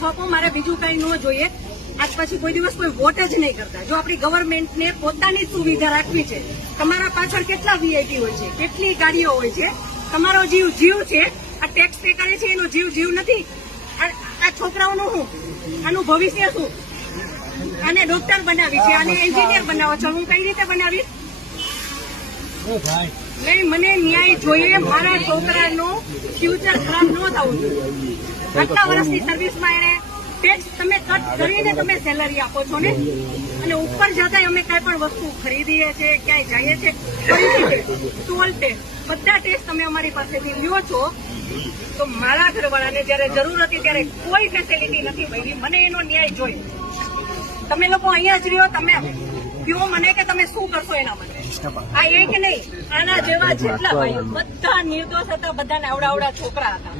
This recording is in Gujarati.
છાપો, મારે બીજું કઈ ન જોઈએ. આજ પછી કોઈ દિવસ કોઈ વોટ જ નહીં કરતા. જો આપણી ગવર્મેન્ટને પોતાની સુવિધા રાખવી છે, તમારા પાછળ કેટલા વીઆઈપી હોય છે, કેટલી ગાડીઓ હોય છે, તમારો જીવ છે. આ ટેક્સ પે કરે છે એનો જીવ નથી. આ છોકરાઓનું શું, આનું ભવિષ્ય શું? આને ડોક્ટર બનાવી છે, આને એન્જિનિયર બનાવો છો, હું કઈ રીતે બનાવીશ? નહીં, મને ન્યાય જોઈએ. મારા છોકરાનું ફ્યુચર ખરાબ ન થવું જોઈએ. આટલા વર્ષની સર્વિસમાં એને ટેક્સ તમે કટ કરીને તમે સેલરી આપો છો ને, અને ઉપર જતા અમે કઈ પણ વસ્તુ ખરીદીએ છીએ, ક્યાંય જઈએ છીએ, ટોલ ટેક્સ, બધા ટેક્સ તમે અમારી પાસેથી લ્યો છો. તો મારા ઘરવાળાને જયારે જરૂર હતી ત્યારે કોઈ ફેસિલિટી નથી મળી. મને એનો ન્યાય જોઈએ. તમે લોકો અહીંયા જ રહ્યો, તમે કહો મને કે તમે શું કરશો એના માટે. આ એક નહીં, આના જેવા જેટલા ભાઈઓ બધા નિર્દોષ હતા, બધાને આવડા છોકરા હતા.